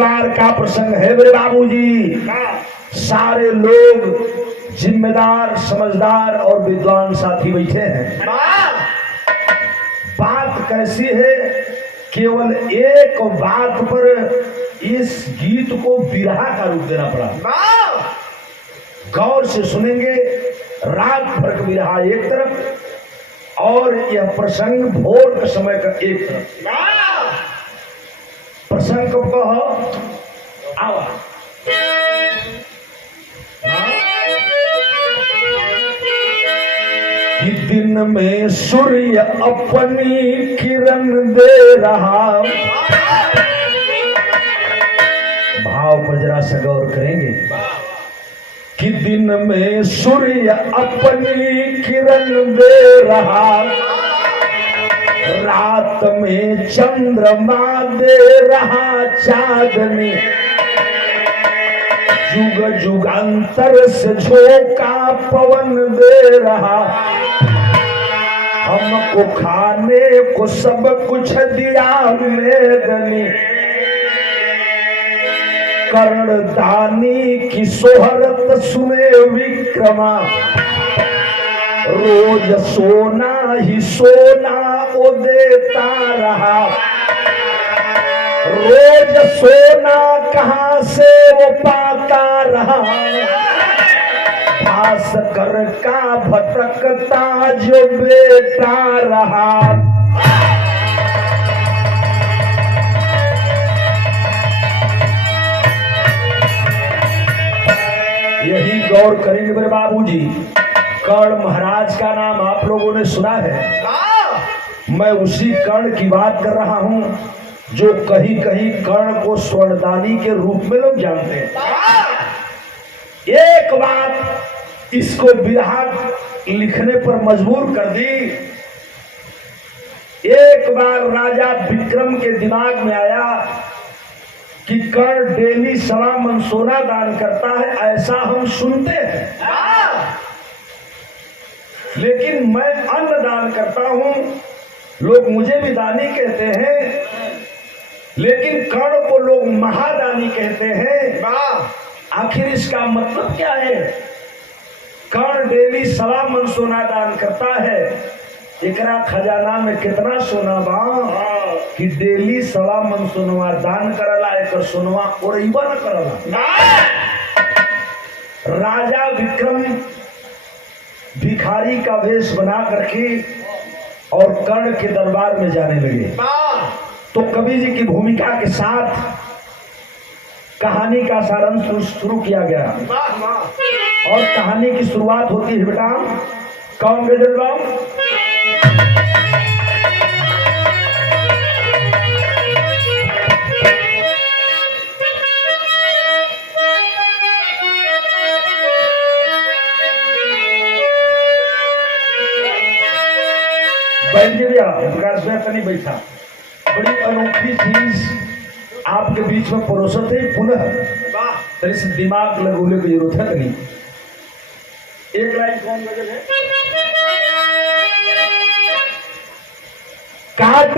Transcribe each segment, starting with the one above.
दरबार का प्रसंग है मेरे बाबूजी। सारे लोग जिम्मेदार, समझदार और विद्वान साथी बैठे हैं। बात कैसी है, केवल एक बात पर इस गीत को विरहा का रूप देना पड़ा। गौर से सुनेंगे। रात भर का विरहा एक तरफ और यह प्रसंग भोर के समय का एक तरफ। प्रसंग कब का हो आवा कि दिन में सूर्य अपनी किरण दे रहा। भाव पर जरा सा गौर करेंगे कि दिन में सूर्य अपनी किरण दे रहा, रात में चंद्रमा दे रहा चांदनी, युग युगांतर से झोंका पवन दे रहा, हमको खाने को सब कुछ दिया मेदनी, कर्णदानी की सोहरत सुने विक्रमा, रोज सोना ही सोना वो देता रहा, रोज सोना कहाँ से वो पाता रहा, भास्कर का भटकता जो बेटा रहा। यही गौर करेंगे मेरे बाबूजी। कर्ण महाराज का नाम आप लोगों ने सुना है। मैं उसी कर्ण की बात कर रहा हूं जो कहीं कहीं कर्ण को स्वर्णदानी के रूप में लोग जानते हैं। एक बात इसको विरहा लिखने पर मजबूर कर दी। एक बार राजा विक्रम के दिमाग में आया कि कर्ण डेली 1.25 मन सोना दान करता है, ऐसा हम सुनते हैं, लेकिन मैं अन्न दान करता हूं, लोग मुझे भी दानी कहते हैं, लेकिन कर्ण को लोग महादानी कहते हैं। आखिर इसका मतलब क्या है? कर्ण डेली 1.25 मन सोना दान करता है, एकरा खजाना में कितना सोना बा कि डेली 1.25 मन सोनवा दान करला, एक सोनवा ओरइबा न करला। राजा विक्रम भिखारी का वेश बना करके और कर्ण के दरबार में जाने लगे। तो कवि जी की भूमिका के साथ कहानी का सारांश शुरू किया गया और कहानी की शुरुआत होती है बेटा, कौन गजल गाओ? प्रकाश में नहीं बैठा। बड़ी अनोखी चीज आपके बीच में परोसत है पुनः, तो इस दिमाग लगोले की जरूरत है नहीं। एक लाइन कौन गजल है? काट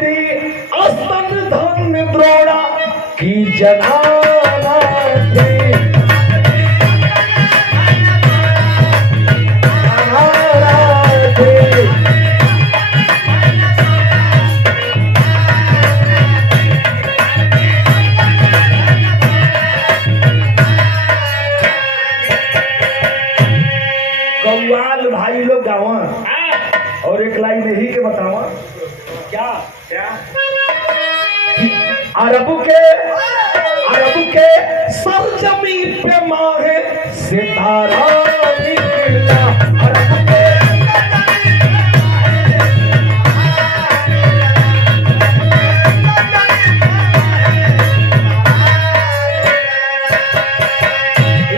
दी अस्तन धन द्रोड़ा की जनाना थी, कव्वाल भाई लोग गावा और एक लाइन यही के बतावा क्या क्या अरब के सरजमी पे माहे सितारा निकला, अरब के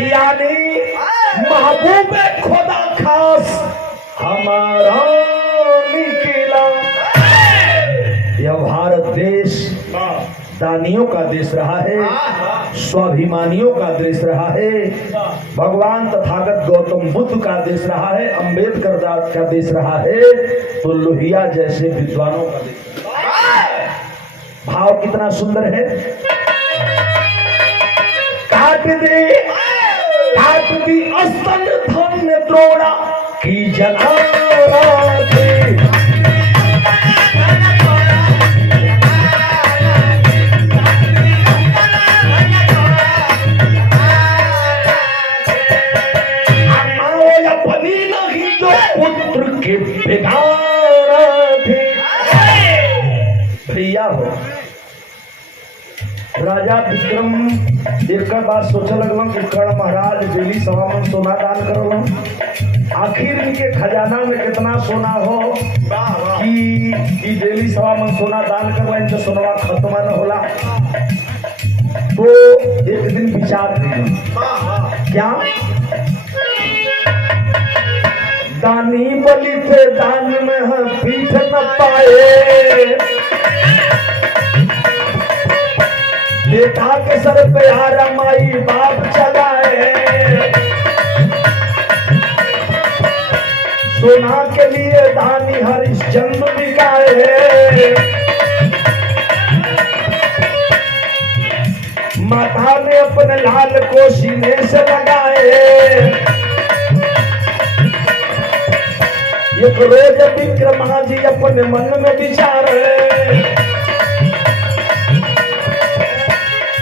यानी महबूब खुदा खास हमारा निकला। यह भारत देश दानियों का देश रहा है, स्वाभिमानियों का देश रहा है, भगवान तथागत गौतम बुद्ध का देश रहा है, अंबेडकर का देश रहा है, तो लोहिया जैसे विद्वानों का देश। भाव कितना सुंदर है। काट दी अस्तन धन द्रोड़ा की जला दे। पुत्र के बिगाड़ा थे। भैया हो राजा विक्रम एक बात सोच लगल कि कर्ण महाराज डेली सवा मन सोना दान करो। आखिर इनके खजाना में कितना सोना हो कि डेली सवा मन सोना दान करवा इनका सोनवा खत्म न होला। तो एक दिन विचार क्या दानी बलि थे दान में हम पीठ न पाए। बेटा के सर पे हारा माई बाप चलाए। सोना के लिए दानी हरिश्चंद्र बिकाए। माता ने अपने लाल को सीने से लगाए। एक रोज विक्रमा जी अपने मन में विचारे।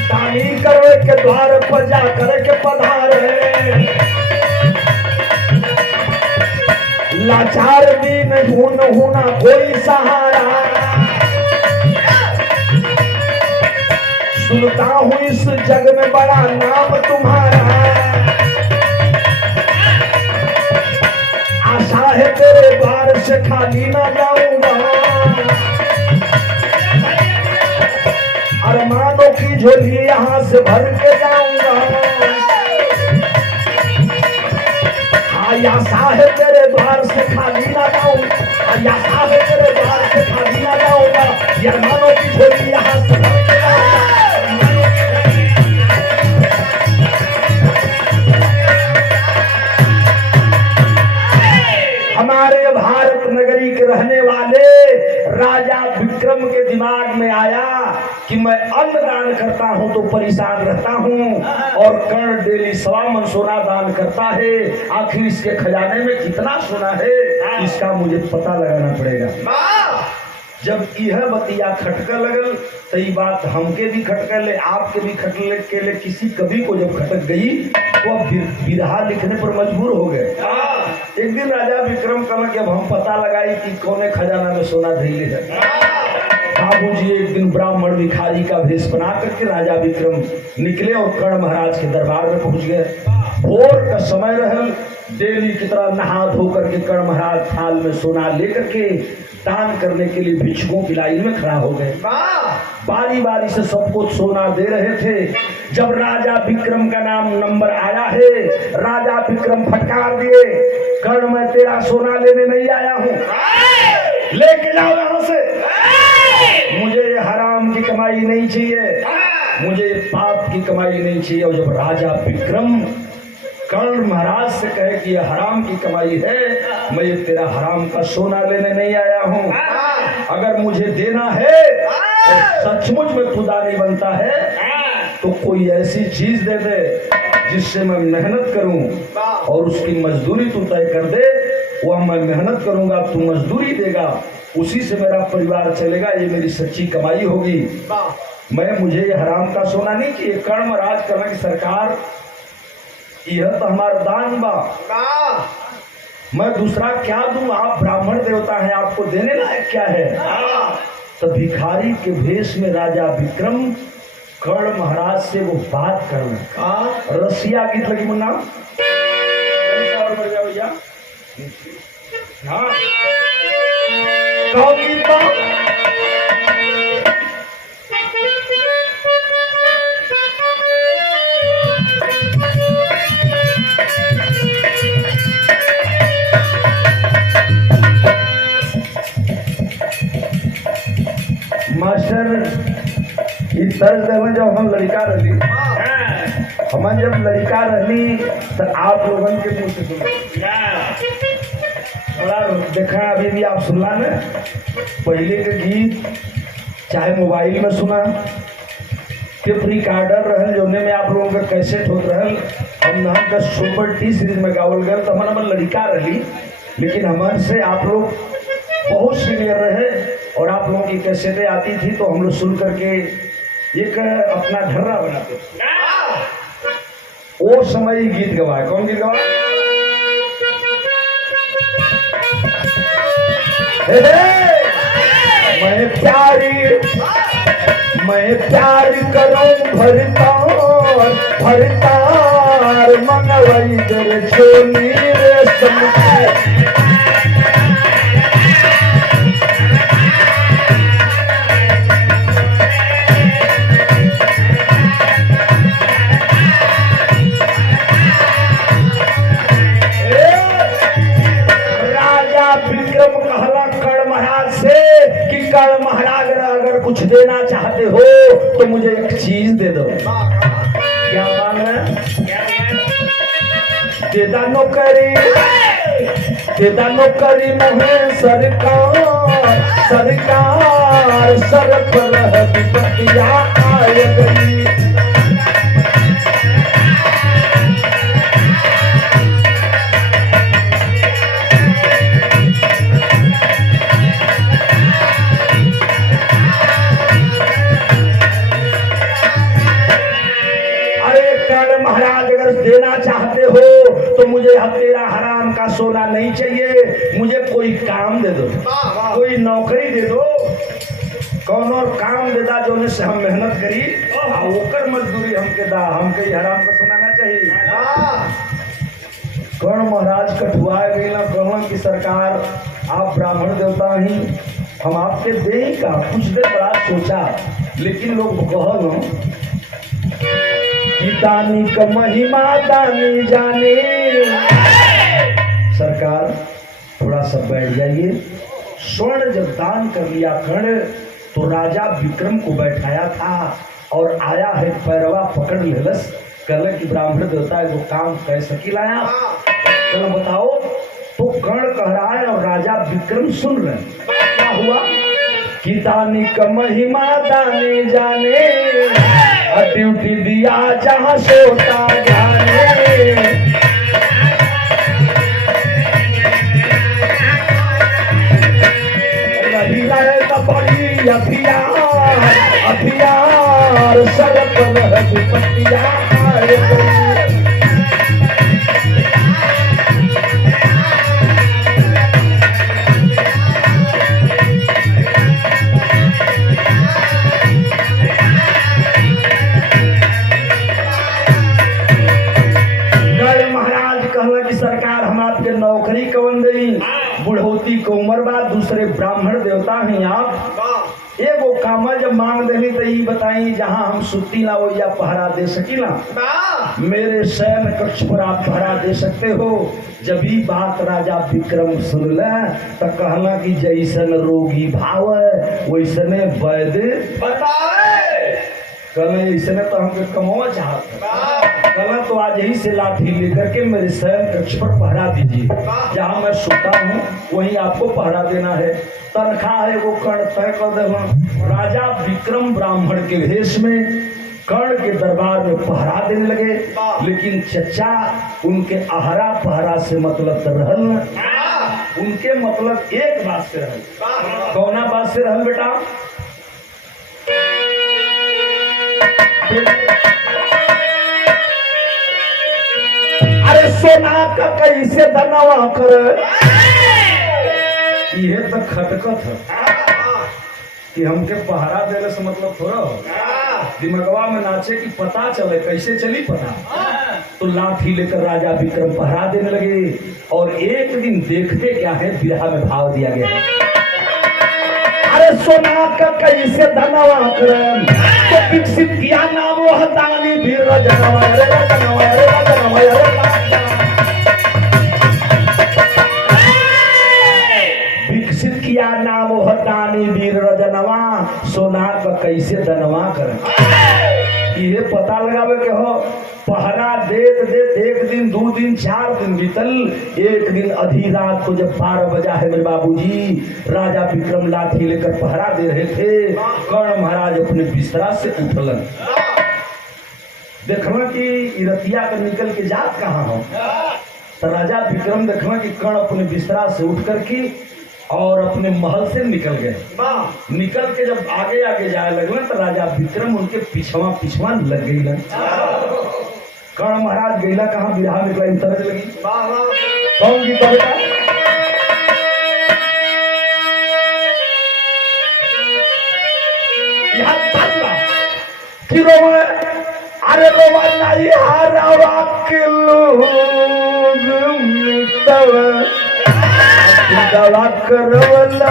दानी करे के द्वार पर जा करके पधारे। लाचार दीन हून होना कोई सहारा। सुनता हूँ इस जग में बड़ा नाम तुम्हारा। आशा है तेरे द्वार से खाली ना जाऊंगा। अरमानों की झोली यहाँ से भर के जाऊंगा। आशा है तेरे द्वार से खाली ना जाऊंगा। आशा है तेरे द्वार से खाली ना जाऊंगा। अरमानों की झोली यहाँ से भर के जाऊंगा। हमारे भारत नगरी के रहने वाले राजा विक्रम के दिमाग में आया कि मैं अन्न दान करता हूं तो परेशान रहता हूं और कर्ण डेली सवा मन सोना दान करता है। आखिर इसके खजाने में कितना सोना है इसका मुझे पता लगाना पड़ेगा। जब यह बतिया खटका लगल तो ये बात हमके भी खटका ले, आपके भी खटके के ले। किसी कवि को जब खटक गई तो अब बिरहा लिखने पर मजबूर हो गए। एक दिन राजा विक्रम कहा कि अब हम पता लगाई कि कौने खजाना में सोना धैले है। बाबूजी एक दिन ब्राह्मण भिखारी का भेष बना करके राजा विक्रम निकले और कर्ण महाराज के दरबार में पहुंच गए। भोर का समय रहल। डेली की तरह नहा धो करके कर्ण महाराज थाल में सोना लेकर के दान करने के लिए भिक्षुकों की लाइन में खड़ा हो गए। बारी बारी से सबको सोना दे रहे थे। जब राजा विक्रम का नाम नंबर आया है, राजा विक्रम फटकार दिए, कर्ण मैं तेरा सोना लेने नहीं आया हूँ, लेके जाओ यहाँ से। मुझे हराम की कमाई नहीं चाहिए, मुझे पाप की कमाई नहीं चाहिए। और जब राजा विक्रम कर्ण महाराज से कहे कि यह हराम की कमाई है, मैं ये तेरा हराम का सोना लेने नहीं आया हूँ। अगर मुझे देना है और सचमुच में खुदा नहीं बनता है तो कोई ऐसी चीज दे दे जिससे मैं मेहनत करूं और उसकी मजदूरी तू तय कर दे। वह मैं मेहनत करूंगा, तू मजदूरी देगा, उसी से मेरा परिवार चलेगा। ये मेरी सच्ची कमाई होगी। मुझे ये हराम का सोना नहीं चाहिए। कर्ण महाराज कहना कि सरकार यह तो हमारा दान बा, मैं दूसरा क्या दूं? आप ब्राह्मण देवता हैं, आपको देने लायक क्या है? तो भिखारी के भेष में राजा विक्रम कर्ण महाराज से वो बात करना। रसिया गीत लगी मुन्ना भैया। हाँ कहो गीत मास्टर इस तर्ज में जब हम लड़का रही, हम जब लड़का रही तो आप लोगन के मुंह से सुना देखा। अभी भी आप सुनला न पहले के गीत चाहे मोबाइल में सुना, टेप रिकॉर्डर रहल जोने में आप लोगों का कैसेट होत रहल। हम नाम का सुपर टी सीरीज में गावल गए तो हमारा मन लड़का रही, लेकिन हमारे से आप लोग बहुत सीनियर रहे और आप लोगों की कैसेटें आती थी तो हम लोग सुन करके एक अपना ढर्रा बनाते। वो समय ही गीत गवाए। कौन गीत गवाए? मैं प्यार करूं भरतार भरतार मनवई जर छोनी रेशम की। कर्ण महाराज अगर कुछ देना चाहते हो तो मुझे एक चीज दे दो। क्या मांग है? देदा नौकरी, देदा नौकरी में सरकार सरकार सर पर विपत्तियां आए गई। देना चाहते हो तो मुझे तेरा हराम का सोना नहीं चाहिए, मुझे कोई काम दे दो, कोई नौकरी दे दो, कौन और काम दे दा जो से हम मेहनत करी ओकर मजदूरी हमके दा, हमके हराम का सोना ना चाहिए। कर्ण महाराज कठुआ गई ना, कहना कि सरकार आप ब्राह्मण देवता ही, हम आपके दे ही का कुछ देर बड़ा सोचा, लेकिन लोग कहल दानी का महिमा दानी जाने। सरकार थोड़ा सा बैठ जाइए। स्वर्ण जब दान कर लिया कर्ण तो राजा विक्रम को बैठाया था और आया है पैरवा पकड़ लेलस, कल की ब्राह्मण देवता है वो काम कैसे की लाया, चलो बताओ। तो कर्ण कह रहा है और राजा विक्रम सुन रहे। क्या हुआ कि दानी का महिमा दानी जाने, ड्यूटी दिया जहां सोता जाने। रही रहे तो बड़ी अभियान अभियान सर पर विपत्तियां आए गई। नौकरी कवन गई, बुढ़ौती को उम्र बाद, दूसरे ब्राह्मण देवता हैं आप, एगो कामा जब मांग देली तो ये बताई जहां हम सुती ला वो या पहरा दे सकीला, मेरे शयन कक्ष पर आप पहरा दे सकते हो। जब ये बात राजा विक्रम सुन ले तो कहला कि जैसन रोगी भाव वैसने वैद्य बतावे, कहना ऐसने तो हमको कमावा चाहता, कहना तो आज यही से लाठी लेकर के मेरे शयन कक्ष पर पहरा दीजिए, जहाँ मैं सोता हूँ वहीं आपको पहरा देना है, तनख्वाह है वो कर्ण तय कर देना। राजा विक्रम ब्राह्मण के भेष में कर्ण के दरबार में पहरा देने लगे, लेकिन चचा उनके आहरा पहरा से मतलब रहल न, उनके मतलब एक बात से रहल। कौना बात से रहल बेटा? अरे सोना का कैसे धनवा कर, ये तो खटकत है कि हमके पहरा देने से मतलब थोड़ा दिमागवा में नाचे कि पता चले, कैसे चली पता। तो लाठी लेकर राजा विक्रम पहरा देने लगे और एक दिन देखते क्या है बिरहा में भाव दिया गया, अरे सोना का कैसे धनवा कर, तो विकसित किया नाम वह दानी वीर रजनवा, अरे रजनवा, अरे रजनवा, अरे विकसित किया नाम वह दानी वीर रजनवा, सोना का कैसे धनवा कर। ये पता लगावे के हो पहरा दे देत देत 1 दिन 2 दिन 4 दिन बीतल। एक दिन आधी रात को जब 12 बजा है मेरे बाबूजी, राजा विक्रम लाठी लेकर पहरा दे रहे थे। कर्ण महाराज अपने बिस्तरा से उठलन, देखना कि रतिया कर निकल के जात कहाँ हो। तो राजा विक्रम देखना कि कर्ण अपने बिस्तरा से उठ करके और अपने महल से निकल गए। निकल के जब आगे आगे जाए लगल तो राजा विक्रम उनके पिछवा पिछवा लग गई। कर्ण महाराज गईला कहाँ, बिरहा निकला तरज लगी। कौन गीत बेटा? यहाँ कि रोवा, अरे रोवा नहीं हारा के लोग दवा करवला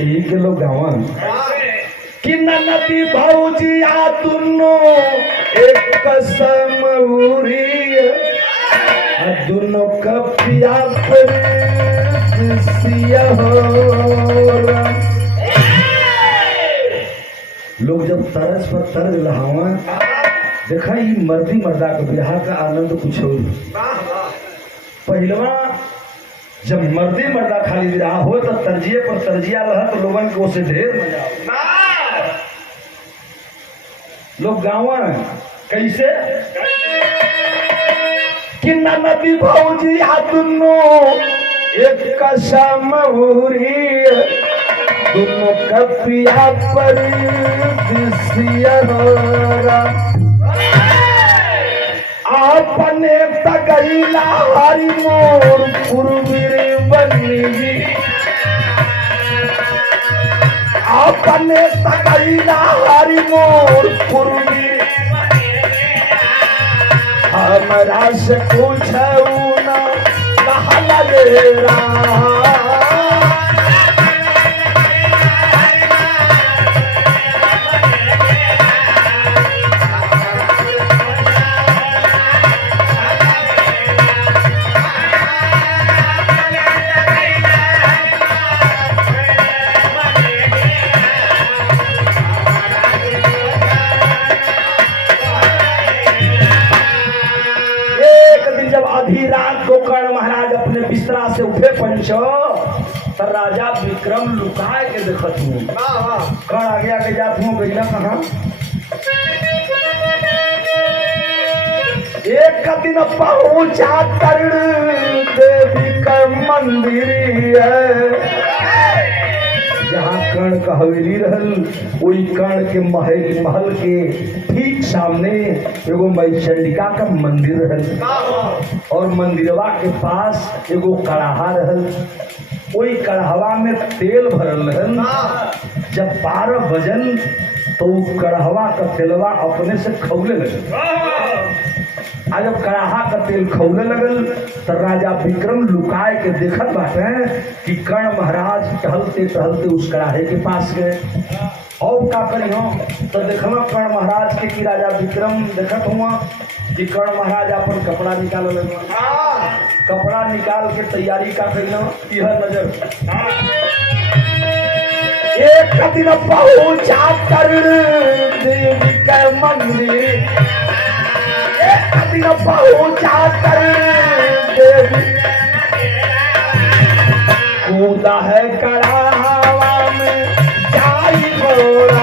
एक लोग गावन कि नदी भौजी आ दुनो एक कसम उरी दोनों कपिया पर लोग जब तरस पर तरस लहावा देखा ये मर्दी मर्दा का बिरहा का आनंद कुछ हो। पहलवा जब मर्दी मर्दा खाली बिरहा हो तो तर्जिए पर तर्जिया रहा तो लोगन को से ढेर मजा। लोग गाँव कैसे कि नदी भौजी हाथुनो एक कसम उरी दोनों कपिया पर अपने तगैला हरि मोर पूर्वीर बनी अपने तगैला हरि मोर पूर्वीर हमरा से पूछऊ ना कहला लेरा आधी रात को कर्ण महाराज अपने बिस्तरा से उठे पंचो तो राजा विक्रम लुकाए के देखत हूँ। कर्ण आगे आगे जात हूँ गईला कहाँ। एक दिन पहुंचा कर्ण देवी का मंदिर जहाँ कर्ण का हवेली रहल, वही कर्ण के महल के ठीक सामने एगो माई चंडिका का मंदिर रहल और मंदिरवा के पास एगो कड़ाहा रहल। वही कड़ाहवा में तेल भरल रहल। जब 12 बजन तो कड़ाहवा का तेलवा अपने से खौले लगल। आज जब कड़ाहा का तेल खौले लगल तो राजा विक्रम लुकाए के देखत बाटे कि कर्ण महाराज टहलते टहलते उस कड़ाहे के पास गए। और का करी हो तो देखना कर्ण महाराज के कि राजा विक्रम देखत हुआ कि कर्ण महाराज अपन कपड़ा निकाल लगे। कपड़ा निकाल के तैयारी का करी यह नजर। एक दिन पहुंचा कर्ण देवी के मंदिर पहुंचा कर देवी कूदा है कड़ाहवा में जाई घोड़ा।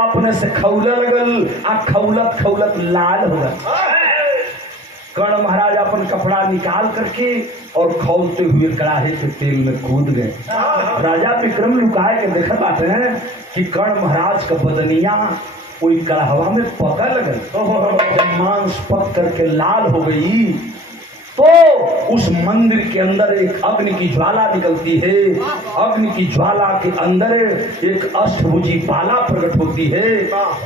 अपने से खौले लगल आ खौलत खौलत लाल हो गल। कर्ण महाराज अपन कपड़ा निकाल करके और खौलते हुए कड़ाहे के तेल में कूद गए। राजा विक्रम लुकाए के देखत बाटे हैं कि कर्ण महाराज का बदनिया कोई कड़ाहवा में पका लगल। जब मांस पक करके लाल हो गई तो उस मंदिर के अंदर एक अग्नि की ज्वाला निकलती है। अग्नि की ज्वाला के अंदर एक अष्टभुजी बाला प्रकट होती है।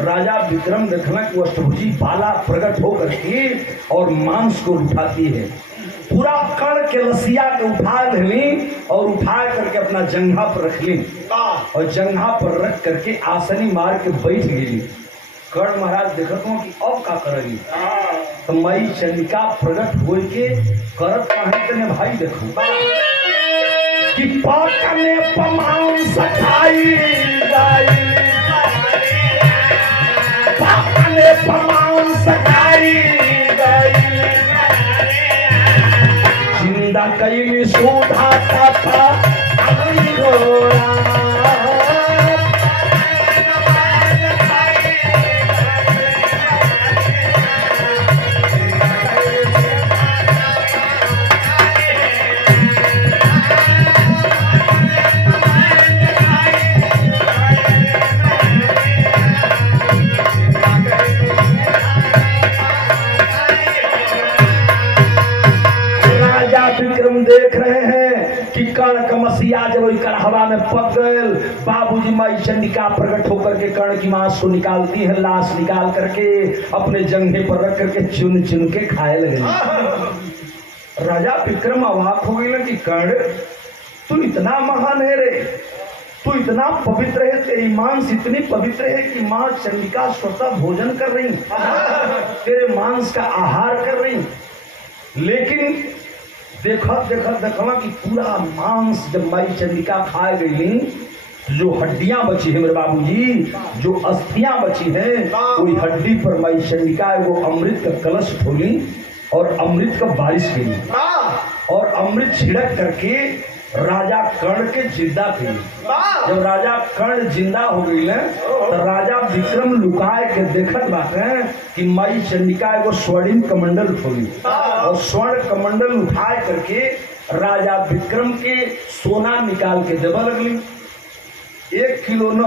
राजा विक्रम देखना कि वो अष्टभुजी बाला प्रकट होकर के और मांस को उठाती है। पूरा कण के लसिया के उठा ली और उठा करके अपना जंघा पर रख ली और जंघा पर रख करके आसनी मार के बैठ गई। कर्ण महाराज देखत हूँ कि अब का करेगी तो मई चंडिका प्रकट हो के करत कहते भाई देखो कि पाकने पमान सखाई गई, पाकने पमान सखाई गई, जिंदा कई सुधा था अग्नि घोड़ा। विक्रम देख रहे हैं कि कर्ण का मसीहा जब हवा में पक गए, बाबूजी माई चंडिका प्रकट होकर के कर्ण की मांस को निकालती है, लाश निकाल करके अपने जंघे पर रख करके चुन चुन के खाए लगे। राजा विक्रम अवाक हो गए कि कर्ण तू इतना महान है रे, तू इतना पवित्र है, तेरी मांस इतनी पवित्र है कि माँ चंडिका स्वतः भोजन कर रही, तेरे मांस का आहार कर रही। लेकिन देखा कि पूरा मांस जब माई चंडिका खा गई, जो हड्डियां बची है मेरे बाबूजी, जो अस्थियां बची हैं, कोई हड्डी पर माई चंडिका वो अमृत का कलश खोली और अमृत का बारिश की और अमृत छिड़क करके राजा कर्ण के जिंदा की। जब राजा कर्ण जिंदा हो गई तो राजा विक्रम लुकाए के देखत बाटे कि माई चंडिका को स्वर्णिम कमंडल खोली और स्वर्ण कमंडल उठाए करके राजा विक्रम के सोना निकाल के देवा लगली। 1 किलो न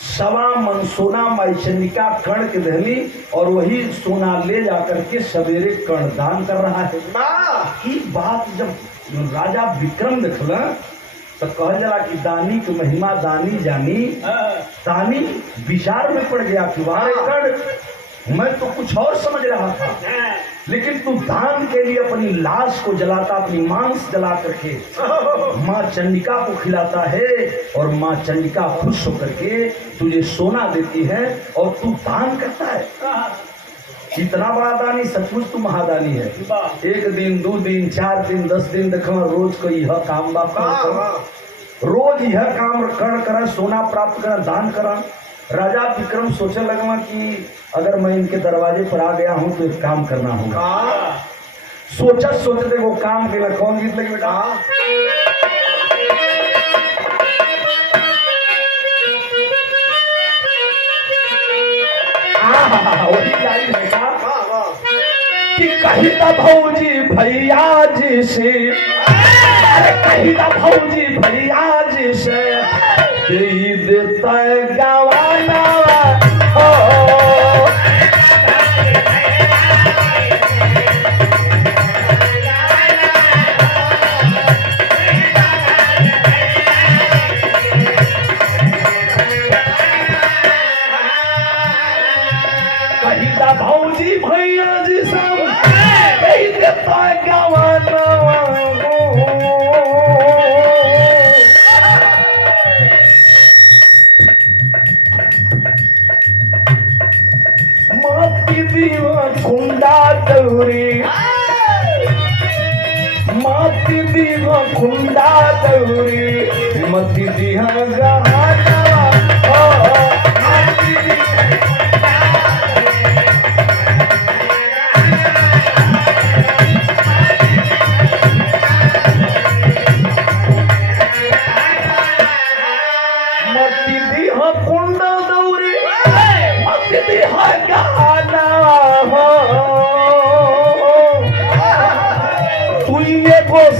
1.25 मन सोना माई चंडिका कर्ण के दहली और वही सोना ले जाकर के सवेरे कर्ण दान कर रहा है। ये बात जब राजा विक्रम देखल तो कह जला कि दानी की महिमा दानी जानी। दानी विचार में पड़ गया कि वारे कर्ण मैं तो कुछ और समझ रहा था, लेकिन तू दान के लिए अपनी लाश को जलाता, अपनी मांस जला करके माँ चंडिका को खिलाता है और माँ चंडिका खुश होकर के तुझे सोना देती है और तू दान करता है। इतना बड़ा दानी, सचमुच तू महादानी है। 1 दिन 2 दिन 4 दिन 10 दिन देख रोज को यह काम रोज यह काम कर सोना प्राप्त कर दान कर। राजा विक्रम सोचने लगा कि अगर मैं इनके दरवाजे पर आ गया हूं तो एक काम करना होगा। सोचते वो काम के लिए कौन गीत लगे बेटा? वही लाइन है कि कही था भौजी भैया जी से, कही था भौजी भैया जी से दे देता गवाना भौजी भैया जी सब देता गवाना माती दीवा कुंडा दौरी, माती दीवा कुंडा दौरी, मती दिहा गहाना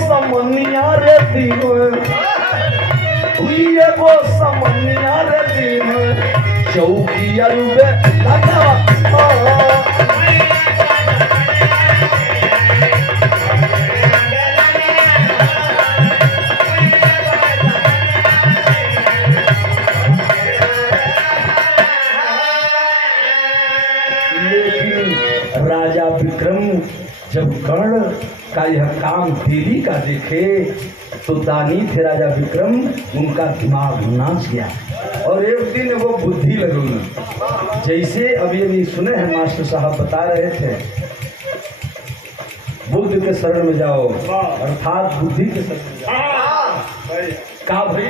समनिया रे दिन, वो समनिया रे दिन चौकी अरुबे लगा राजा विक्रम जब कर्ण का यह काम देवी का देखे तो दानी थे राजा विक्रम, उनका दिमाग नाच गया और एक दिन वो बुद्धि लगूंगा। जैसे अभी अभी सुने हैं मास्टर साहब बता रहे थे, बुद्ध के शरण में जाओ अर्थात बुद्धि के शरण में जाओ। का भाई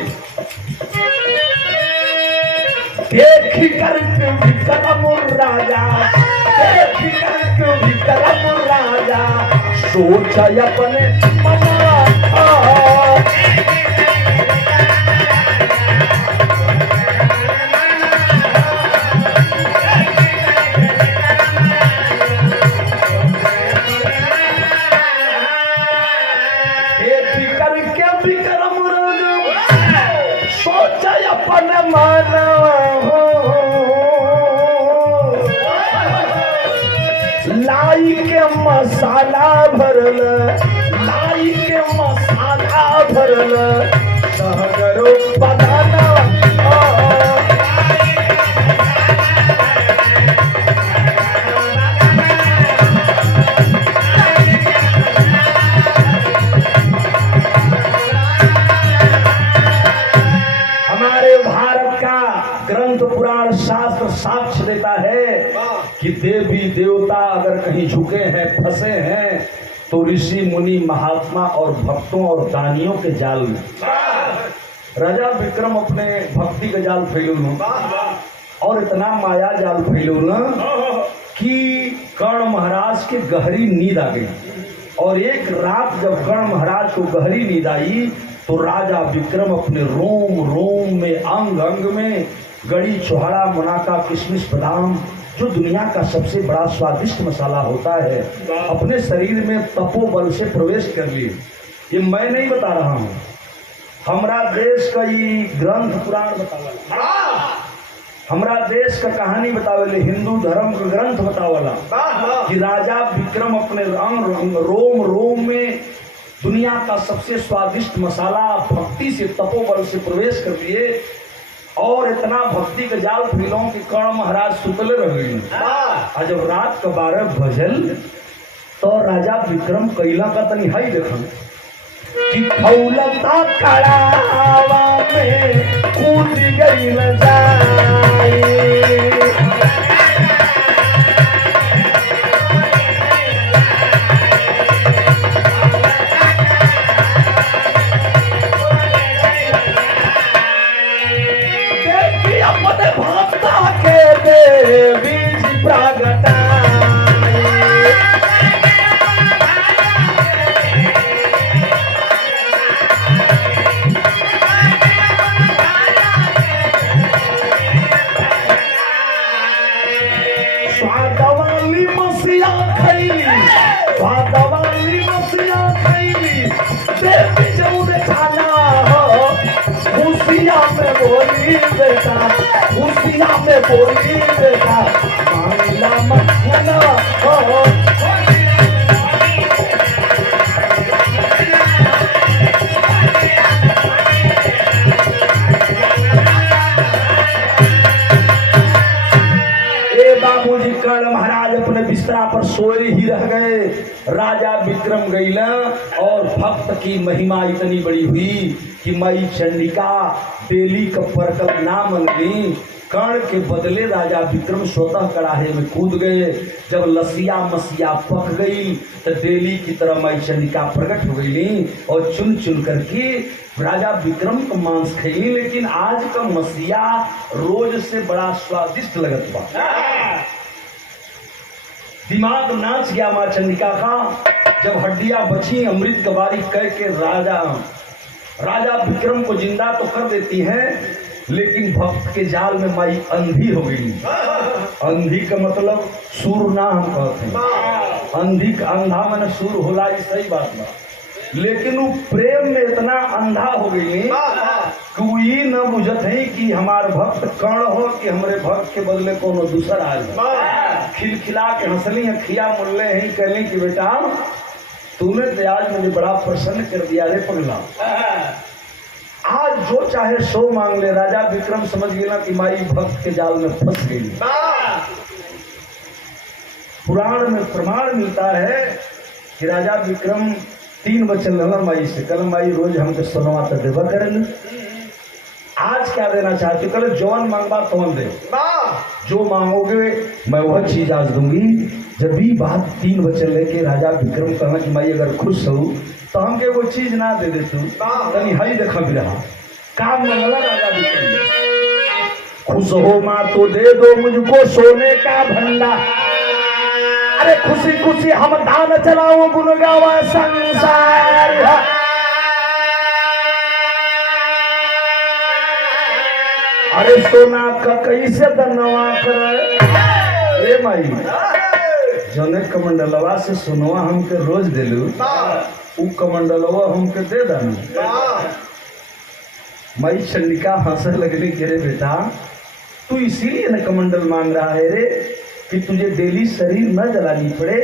देख कर विक्रम राजा, देख कर विक्रम राजा, सोच अपने मना लाई के मसाला भरल, लाई के मसाला भरल, सहगरो बदाना ग्रंथ पुराण शास्त्र साक्ष्य देता है कि देवी देवता अगर कहीं झुके हैं, फंसे हैं, तो ऋषि मुनि महात्मा और भक्तों और दानियों के जाल में राजा विक्रम अपने भक्ति का जाल फैलू और इतना माया जाल फैलू कि कर्ण महाराज के गहरी नींद आ गई। और एक रात जब कर्ण महाराज को गहरी नींद आई तो राजा विक्रम अपने रोम रोम में, अंग अंग में गड़ी, चौहाड़ा, मुनाका, किशमिश, बादाम, जो दुनिया का सबसे बड़ा स्वादिष्ट मसाला होता है, अपने शरीर में तपोबल से प्रवेश कर लिए। ये मैं नहीं बता रहा हूँ, हमारा देश का ये ग्रंथ पुराण बतावला, हमारा देश का कहानी बतावले, हिंदू धर्म का ग्रंथ बतावला कि राजा विक्रम अपने अंग रोम रोम में दुनिया का सबसे स्वादिष्ट मसाला भक्ति से, तपोबल से प्रवेश कर लिए और इतना भक्ति का जाल फैलों कि कर्ण महाराज सुतले रह गई। जब रात का 12 बजल तो राजा विक्रम कैला का तनी हाई देखन कि खौलता कड़ावा में कूद गई न जाए, बोली बेटा, खुशियाँ में बोली बेटा, मांगला मखना हो। बाबूजी कर्ण महाराज अपने बिस्तरा पर सोए ही रह गए। राजा विक्रम गईला और भक्त की महिमा इतनी बड़ी हुई कि मई चंडिका बेली का परकल ना मन गई। कर्ण के बदले राजा विक्रम स्वतः कड़ाहे में कूद गए। जब लसिया मसिया पक गई तो बेली की तरह मई चंडिका प्रकट हो गई और चुन चुन करके राजा विक्रम का मांस खैली। लेकिन आज का मसिया रोज से बड़ा स्वादिष्ट लगत बा। दिमाग नाच गया माँ चंडिका का। जब हड्डियां बची अमृत गवारी कह के राजा विक्रम को जिंदा तो कर देती हैं, लेकिन भक्त के जाल में माई अंधी हो गई। अंधी का मतलब सूर ना हम कहते हैं, अंधी का अंधा मैंने सूर होला, ये सही बात ना। लेकिन वो प्रेम में इतना अंधा हो गई कि वो ये न बुझत है कि हमार भक्त कर्ण हो कि हमारे भक्त के बदले कोनो दूसर आ जाए। खिलखिला के हंसली अखिया मुल्ले हैं, कहले कि बेटा तूने तो आज मुझे बड़ा प्रसन्न कर दिया रे पगला, आज जो चाहे सो मांग ले। राजा विक्रम समझ गया कि माई भक्त के जाल में फंस गई। पुराण में प्रमाण मिलता है कि राजा विक्रम 3 वचन ललन माई से, कल माई रोज हमके सोनवा तो देवा करें, आज क्या देना चाहते हो? कल जौन मांगबा तौन दे, जो मांगोगे मैं वह चीज आज दूंगी। जब भी बात 3 वचन लेके राजा विक्रम कहना कि माई अगर खुश हो तो हमके वो चीज ना दे दे तू, तनी हई देखा भी रहा काम मंगला राजा विक्रम। खुश हो माँ तो दे दो मुझको सोने का भंडार, अरे खुशी खुशी हम दान चलाओ गुण गावा संसार। अरे सोना का कैसे दनवा कर ए माई, जौने कमंडलवा से सोनवा हमके रोज दिलू उ कमंडलवा हमके दे दानी। माई चंडिका हंसने लगने के रे बेटा तू इसीलिए न कमंडल मांग रहा है रे कि तुझे डेली शरीर न जलानी पड़े,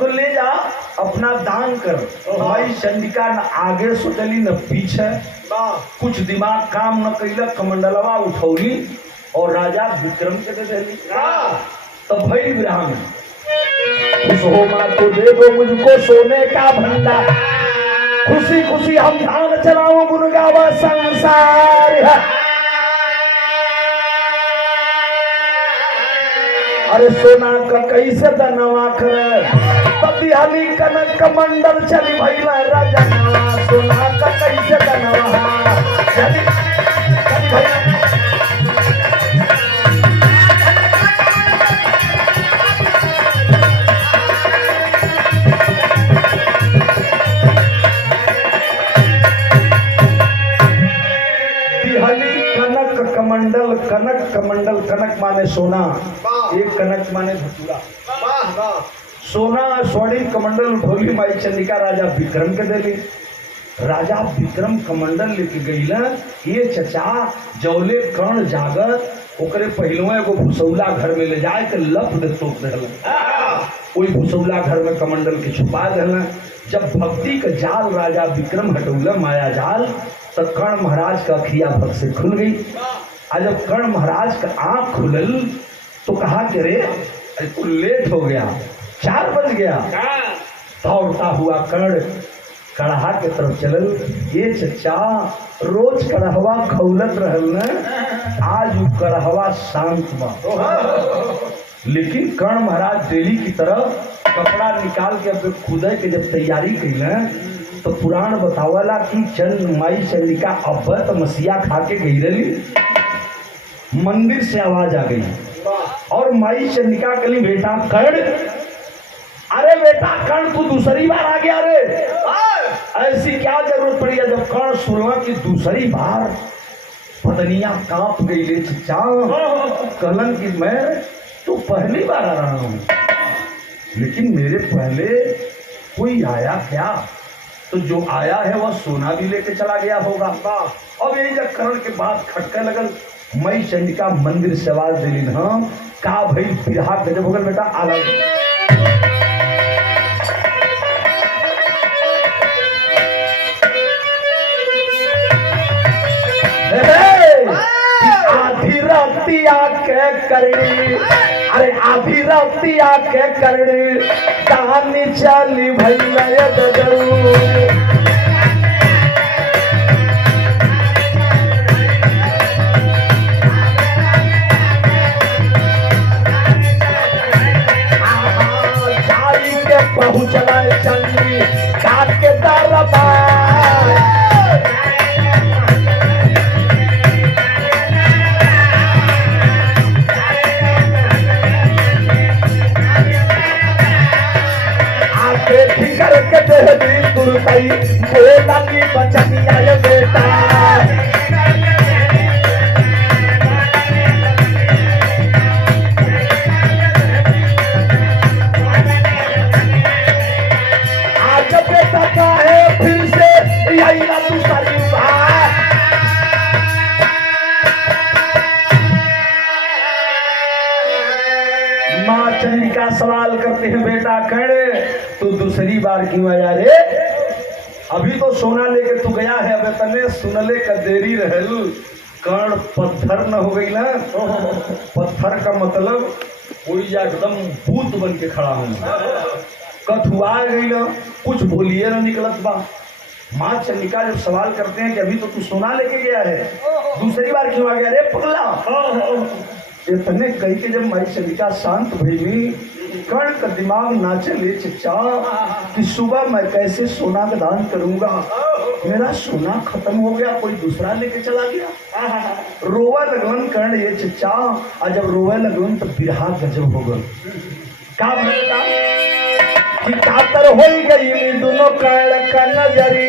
तो ले जा अपना दान कर। भाई चंडिका न आगे सोचली न पीछे, कुछ दिमाग काम न कैलक, कमंडलवा उठौली और राजा विक्रम के दे देली। तब भाई विराम खुश हो माँ तो दे दो मुझको सोने का भंडार, खुशी खुशी हम दान चलाओ गुण गावा संसार। अरे सोना का कैसे दनवा कर तभी हली कनक कमंडल चली भैला राजा, सोना का कैसे दनवा चली भैला। कमंडल कनक, कमंडल कनक माने सोना, एक कनक माने धतूरा। सोना स्वर्णिम कमंडल उठौली माई चंडिका राजा विक्रम के देली। राजा विक्रम कमंडल लेके गईला, ये चचा जौले कर्ण जागत ओकरे पहलुआ एगो भुसौला घर में ले जाए के लप दे तोप देला, वही भुसौला घर में कमंडल के छुपा देला। जब भक्ति का जाल राजा विक्रम हटौला माया जाल, तो कर्ण महाराज का अखिया भक्त से खुल गई। आज जब कर्ण महाराज का आंख खुलल तो कहा कि रे तू लेट हो गया, 4 बज गया। दौड़ता हुआ कर्ण कड़हा के तरफ चलल। ये चचा रोज कड़हवा खौलत रहल न, आज वो कड़हवा शांत बा। लेकिन कर्ण महाराज डेली की तरफ कपड़ा निकाल के अब खुदे के जब तैयारी कैल तो पुराण बतावला कि चंद माई चंडिका अब्बत मसीहा खा के गई रही, मंदिर से आवाज आ गई और माई चंडिका कली बेटा कर्ण, अरे बेटा कर्ण तू दूसरी बार आ गया रे, ऐसी क्या जरूरत पड़ी है? जब कर्ण सुना कि दूसरी बार पत्नियां कांप गई ले चचा, कहलन कि मैं तो पहली बार आ रहा हूं, लेकिन मेरे पहले कोई आया क्या? तो जो आया है वह सोना भी लेके चला गया होगा। अब यही जब कर्ण के बाद खटके लगल, मई चंडिका मंदिर से आवाज दिली हाँ का भाई बिरहा गजब हो गल बेटा आला। आधी राती आके करनी, अरे आधी राती आके करनी कहानी चली भैया ददरू। पहुँचला चंडी काट के दरबार, आके फिकर के दे दी तुरकई बोला की बचनिया ये बेटा। माँ चंडिका सवाल करते हैं बेटा कर्ण तू दूसरी बार क्यों आया रे? अभी तो सोना लेके तू गया है, अब तने सुनले का देरी रहल। कर्ण पत्थर न हो गई ना, पत्थर का मतलब कोई जा एकदम भूत बन के खड़ा हूँ। कथुआ गई ना, कुछ बोलिए ना निकलत बा। माँ चंडिका जब सवाल करते हैं कि अभी तो तू सोना लेके गया है, दूसरी बार क्यों आ गया रे पगला। इतने कही के जब माई चंडिका शांत भई, कर्ण का दिमाग नाचे ले चचा कि सुबह मैं कैसे सोना का दान करूंगा, मेरा सोना खत्म हो गया, कोई दूसरा लेके चला गया। रोवा लगन कर्ण ये चचा, और जब रोवे लगन तो बिरहा गजब हो गल। का बता कि कातर हो गई दोनों कर्ण का नजरी,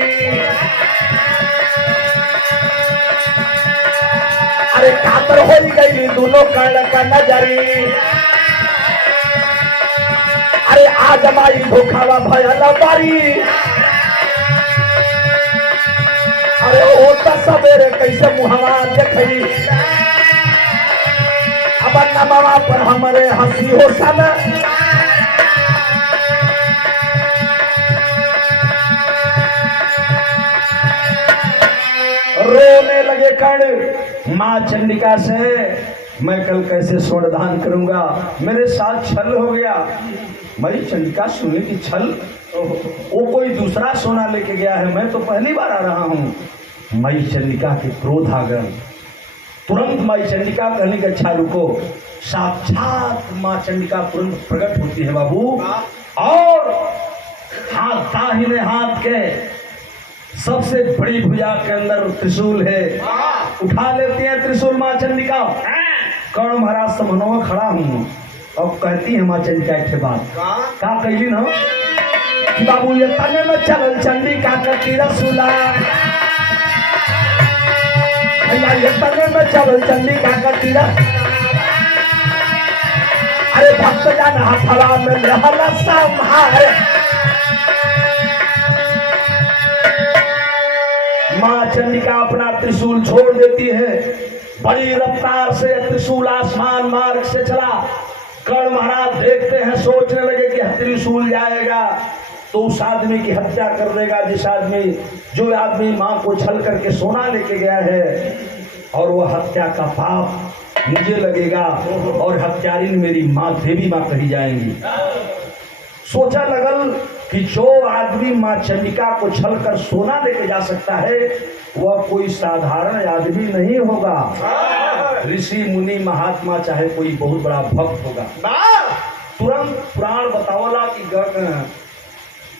अरे कातर हो गई दोनों कर्ण का नजरी, अरे आज हमारी धोखावा भयला बारी, अरे होता सवेरे कैसे मुहवा देखी, अब नमवा पर हमारे हंसी हो सन, रोने लगे कर्ण। माँ चंडिका से मैं कल कैसे स्वर्ण दान करूंगा, मेरे साथ छल हो गया। माई चंडिका सुनी कि छल, वो कोई दूसरा सोना लेके गया है, मैं तो पहली बार आ रहा हूँ। माई चंडिका के क्रोध आ गए। तुरंत माई चंडिका कहने के अच्छा रुको, साक्षात माँ चंडिका तुरंत प्रकट होती है बाबू, और हाथ दाहिने हाथ के सबसे बड़ी भुजा के अंदर त्रिशूल है, उठा लेती है त्रिशूल माँ चंडिका। कर्ण महाराज समनों में खड़ा हूँ, अब कहती है माँ चंडिका एक बात, का कही ना कि बाबू ये तने में चल चंडिका का रसूला, भैया ये तने में चल चंडिका का अरे भक्त जन हथवा में लहला संहार। माँ चंडिका अपना त्रिशूल छोड़ देती है, बड़ी रफ्तार से त्रिशूल आसमान मार्ग से चला। कर्ण महाराज देखते हैं, सोचने लगे कि त्रिशूल जाएगा तो उस आदमी की हत्या कर देगा, जो आदमी माँ को छल करके सोना लेके गया है, और वह हत्या का पाप मुझे लगेगा, और हत्यारिन मेरी माँ देवी माँ कही जाएंगी। सोचा लगल कि जो आदमी माँ चंडिका को छल कर सोना लेके जा सकता है, वह कोई साधारण आदमी नहीं होगा, ऋषि मुनि महात्मा, चाहे कोई बहुत बड़ा भक्त होगा। तुरंत पुराण बतावला कि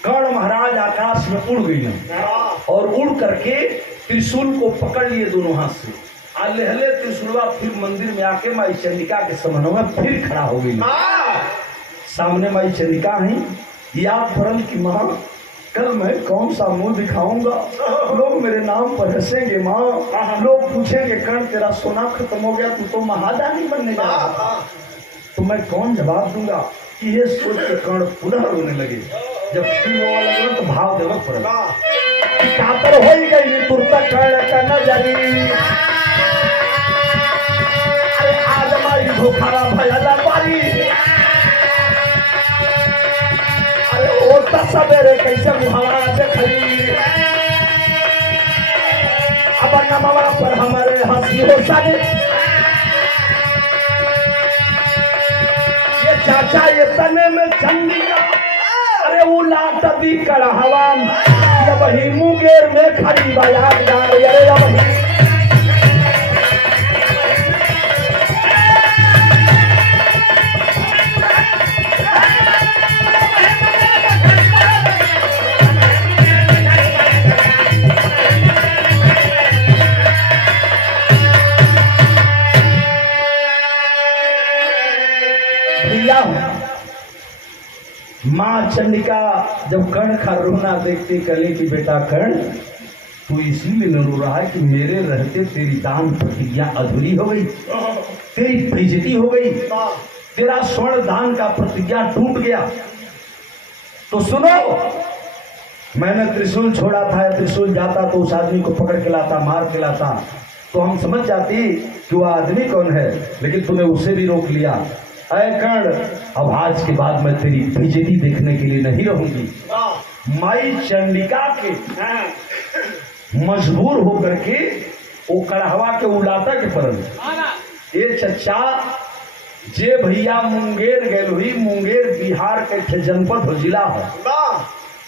कर्ण महाराज आकाश में उड़ गई, और उड़ करके त्रिशूल को पकड़ लिए दोनों हाथ से, आलेहले त्रिशूलवा फिर मंदिर में आके माई चंडिका के समनों में फिर खड़ा हो गई। सामने माई चंडिका है, याद परल की माँ, कल मैं कौन सा मुंह दिखाऊंगा, लोग मेरे नाम पर हंसेंगे माँ, लोग पूछेंगे कर्ण तेरा सोना खत्म हो गया, तू तो महादानी बनने जा रहा, तो मैं कौन जवाब दूंगा। कि ये सोच के कर्ण पुनः रोने लगे। जब फिर रोने लगे तो भाव देना पड़ेगा, कातर हो गई तुरता कर्ण का नजरी, अरे आज हमारी धोखारा भयला बारी, होता सवेरे कैसे मुहावा देखी, अब नमवा पर हमारे हंसी हो सके। ये चाचा ये तने में चंडिका, अरे वो लाट दी कर हवा, जब ही मुंगेर में खड़ी बाजार जा रही है, माँ चंडिका जब कर्ण का रोना देखते कहले कि बेटा कर्ण, तू इसीलिए न रो रहा है कि मेरे रहते तेरी दान प्रतिज्ञा अधूरी हो गई, तेरी बेइज्जती हो गई, तेरा स्वर्ण दान का प्रतिज्ञा टूट गया। तो सुनो, मैंने त्रिशूल छोड़ा था, त्रिशूल जाता तो उस आदमी को पकड़ के लाता, मार के लाता, तो हम समझ जाती कि वह आदमी कौन है, लेकिन तूने उसे भी रोक लिया। ऐ कर्ण, अब आज के बाद मैं तेरी बेइज्जती देखने के लिए नहीं रहूंगी। माई चंडिका के मजबूर होकर के वो कड़हवा के उलाता के परन, ये चच्चा जे भैया मुंगेर गए हुई, मुंगेर बिहार के थे जनपद हो, जिला हो।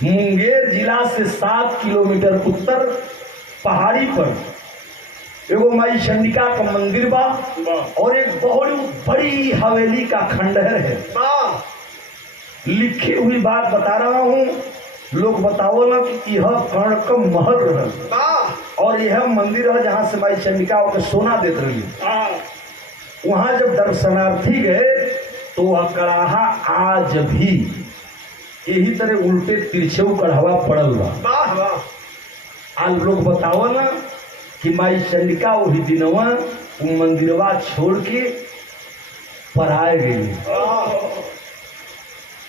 मुंगेर जिला से 7 किलोमीटर उत्तर पहाड़ी पर एगो माई चंडिका का मंदिर बा और एक बहुत बड़ी हवेली का खंडहर है। लिखी हुई बात बता रहा हूँ, लोग बताओ ना कि यह कर्ण का महल रहा और यह मंदिर है जहाँ से माई चंडिका के सोना देत रही। वहां जब दर्शनार्थी गए तो वह कड़ाहा आज भी यही तरह उल्टे तिरछे कढ़ावा पड़ल बा। आज लोग बताओ ना कि माई चंडिका वही दिनवा वो मंदिरवा छोड़ के पराए गई।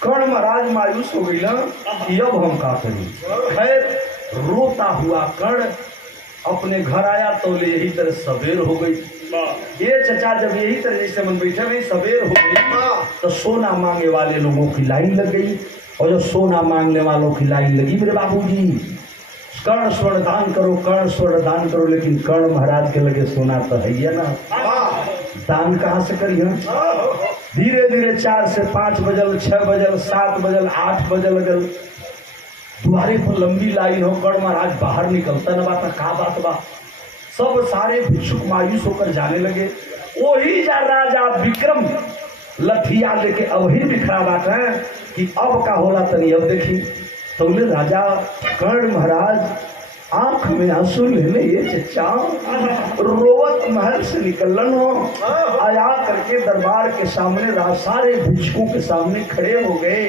कर्ण महाराज मायूस हो गई ना कि अब हम का करें। खैर रोता हुआ कर्ण अपने घर आया तो यही तरह सवेर हो गई। ये चचा जब यही तरह जैसे मन बैठे नहीं सवेर हो गई तो सोना मांगने वाले लोगों की लाइन लग गई। और जो सोना मांगने वालों की लाइन लगी, मेरे बाबूजी कर्ण स्वर्ण दान करो, कर्ण स्वर्ण दान करो, लेकिन कर्ण महाराज के लगे सोना तो है ना, दान कहाँ से करिए। धीरे धीरे 4 से 5 बजल, 6 बजल, 7 बजल, 8 बजल लगल, द्वारे पर लंबी लाइन हो। कर्ण महाराज बाहर निकलता न बात का बात बा। सब सारे भिक्षुक मायूस होकर जाने लगे। वही जा राजा विक्रम लठिया लेके अवही बिखरा बात है कि अब का होला तनी अब देखी। तो राजा कर्ण महाराज आंख में आंसू ले ये चचा रोवत महल से निकलन हो आया करके दरबार के सामने सारे भिक्षुकों के सामने खड़े हो गए।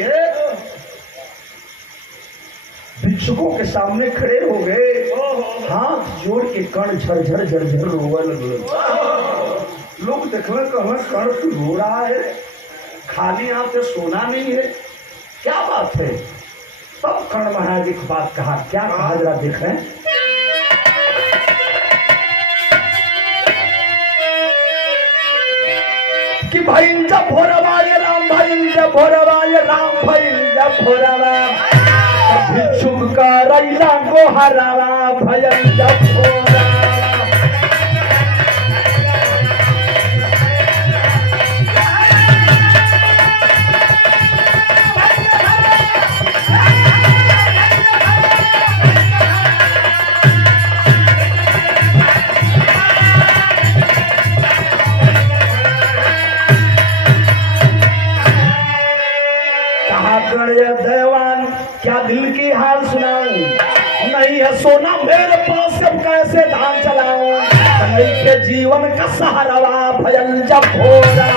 भिक्षुकों के सामने खड़े हो गए, हाथ जोड़ के कर्ण झरझर झरझर रोवे लगे। लोग देखना कहना कर्ण क्यों रो रहा है, खाली हाथ से सोना नहीं है, क्या बात है। तब कर्ण महाराज एक बात कहा, क्या कहा जरा देख रहे हैं। कि भाई जब भोरवाए राम, भाई जब भोरवाए राम, भाई जब भोरवा भिक्षुक का रैला को हरावा, भयन जब भोरवा। देवान क्या दिल की हाल सुनाऊं, नहीं है सोना मेरे पास, अब कैसे धान चलाऊं। के जीवन का सहारा भयन जब भोरा।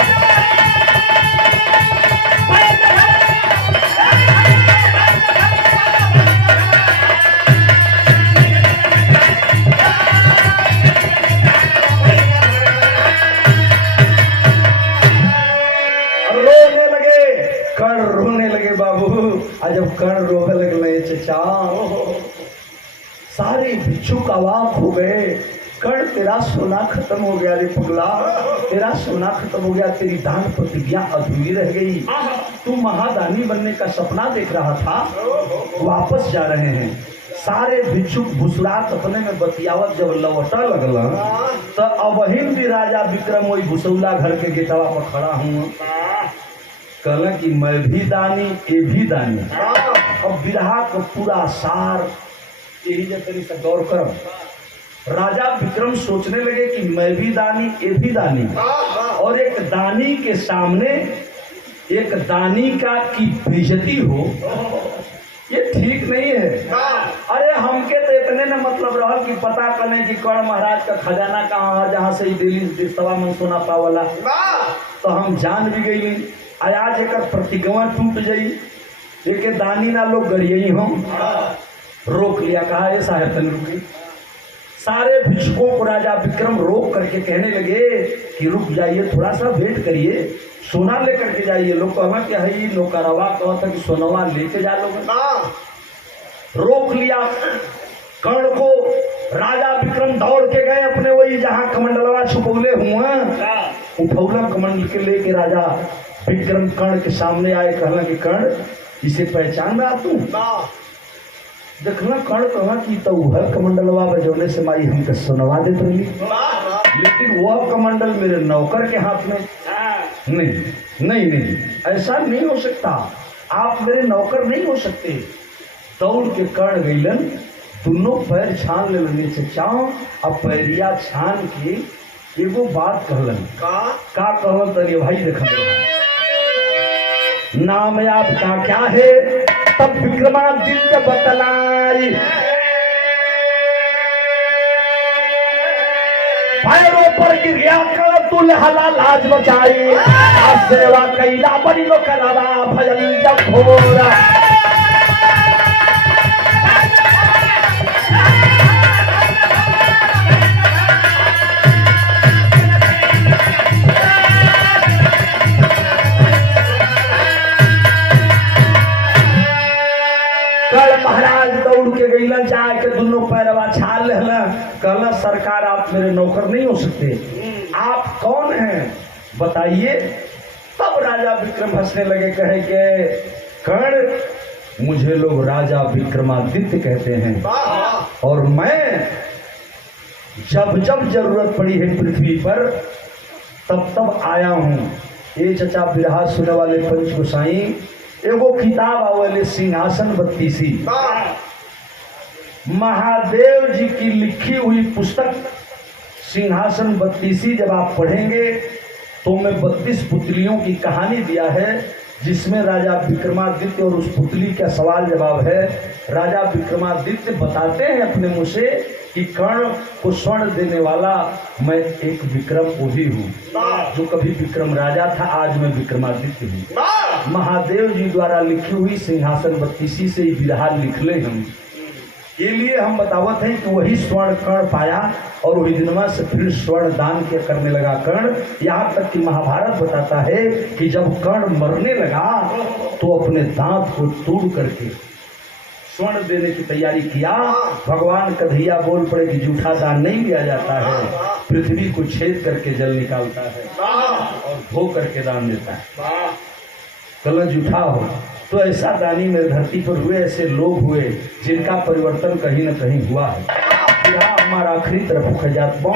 कर्ण रोने लगे बाबू। और जब कर्ण रोने लगे चचा सारे भिक्षुक अवाक हो गए। कर्ण तेरा सोना खत्म हो गया रे पगला, तेरा सोना खत्म हो गया, तेरी दान प्रतिज्ञा अधूरी रह गई। तू महादानी बनने का सपना देख रहा था, वापस जा रहे हैं। सारे भिक्षुक भुसलात अपने में बतियावत जब लौटा लगल तो अबहिन भी राजा विक्रम वही भुसौला घर के गेटवा पर खड़ा हूँ। कहला कि मैं भी दानी ये भी दानी। अब विरहा का पूरा सार यही जतनी से गौर करम। राजा विक्रम सोचने लगे कि मैं भी दानी ये भी दानी, और एक दानी के सामने एक दानी का की बेइज्जती हो ये ठीक नहीं है। अरे हमके तो इतने न मतलब रहा कि पता करने कि कर्ण महाराज का खजाना कहाँ है जहाँ से दिल्ली सवा मन सोना पावला, तो हम जान भी गई। आज एक प्रतिज्ञा टूट जाई, एक दानी ना लोग गरियई हम रोक लिया। कहा ये साहब तन रुकी। सारे भिक्षुकों को राजा विक्रम रोक करके कहने लगे कि रुक जाइए, थोड़ा सा वेट करिए, सोना लेकर के जाइए। लोग कहना क्या है ये नौकरवा कहता कि सोनवा लेके जा लोग। रोक लिया कर्ण को। राजा विक्रम दौड़ के गए अपने वही जहाँ कमंडलवा छुपौले हुए, उठौला कमंडल के लेके राजा विक्रम कर्ण के सामने आए। कहला कि कर्ण इसे पहचान रहा तू? देखना कर्ण कहना कि तो वह कमंडलवा बजौने से माई हमके सुनवा देते रही, लेकिन वह कमंडल मेरे नौकर के हाथ में। नहीं नहीं नहीं, ऐसा नहीं हो सकता, आप मेरे नौकर नहीं हो सकते। दौड़ के कर्ण गईलन, दोनों पैर छान ले नीचे चाव, अब पैरिया छान के एगो बात कहलन। का कहलन तनी भाई देख, नाम आपका क्या है? तब विक्रमादित्य बतलाई, पैरों पर गिर गया कर तुल हला लाज बचाई, सेवा कैला बड़ी लो करवा भजन जब भोरा। महाराज दौड़ के गईला, जाके दोनों पैरवा छाल लेला, कहला सरकार आप मेरे नौकर नहीं हो सकते, आप कौन हैं बताइए। तब राजा विक्रम हंसने लगे, कहे के कर्ण मुझे लोग राजा विक्रमादित्य कहते हैं, और मैं जब जब जरूरत पड़ी है पृथ्वी पर तब तब आया हूँ। ये चचा बिरहा सुने वाले पंच गोसाई, एगो किताब आवले सिंहासन बत्तीसी, महादेव जी की लिखी हुई पुस्तक सिंहासन बत्तीसी जब आप पढ़ेंगे तो मैं 32 पुतलियों की कहानी दिया है, जिसमें राजा विक्रमादित्य और उस पुतली का सवाल जवाब है। राजा विक्रमादित्य बताते हैं अपने मुंह से कि कर्ण को स्वर्ण देने वाला मैं एक विक्रम को भी हूँ, जो कभी विक्रम राजा था, आज मैं विक्रमादित्य हूँ। महादेव जी द्वारा लिखी हुई सिंहासन बत्तीसी से ही बिरहा लिख ले हम, ये लिए हम बतावत हैं कि वही स्वर्ण कर्ण पाया और वही दिनवा से फिर स्वर्ण दान के करने लगा कर्ण। यहाँ तक कि महाभारत बताता है कि जब कर्ण मरने लगा तो अपने दांत को तोड़ करके स्वर्ण देने की तैयारी किया। भगवान कन्हैया बोल पड़े कि जूठा दान नहीं लिया जाता है, पृथ्वी को छेद करके जल निकालता है और धो करके दान देता है, कल जूठा हो। तो ऐसा दानी मेरे धरती पर हुए, ऐसे लोग हुए जिनका परिवर्तन कहीं न कहीं हुआ है। हमारा आखिरी तरफ खजात।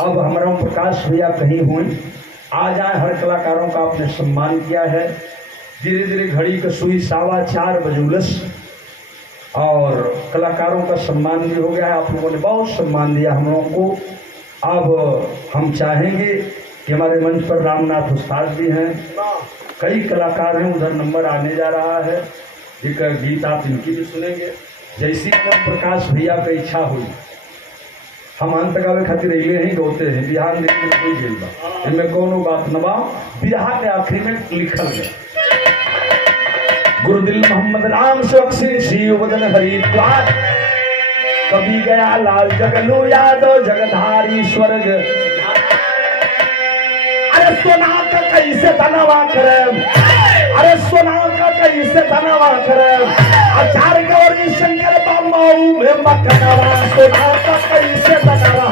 अब हमारा प्रकाश भैया कहीं हुई, आज आए, हर कलाकारों का आपने सम्मान किया है। धीरे धीरे घड़ी का सुई 4:15 बजे और कलाकारों का सम्मान भी हो गया है। आप लोगों ने बहुत सम्मान दिया हम लोगों को। अब हम चाहेंगे कि हमारे मंच पर रामनाथ उस्ताद भी हैं, कई कलाकार हैं, उधर नंबर आने जा रहा है, एक गीत आप इनकी भी सुनेंगे। जैसी प्रकाश भैया का इच्छा हुई, हम अंत गावे खातिर अले ही गौते हैं, बिहार में कोई गेल बा, इनमें कोनो बात न बा। बिरहा के आखिरी में लिखल गया, गुरुदिल मोहम्मद राम से शिव बदन हरिद्वार, कभी गया लाल जगलू यादव जगधारी स्वर्ग। अरे सोना का कैसे धनवा करे, अरे सोना का कैसे धनवा करे, आचार्य गौरी शंकर बाबू में मकनवा, सोना का कैसे धनवा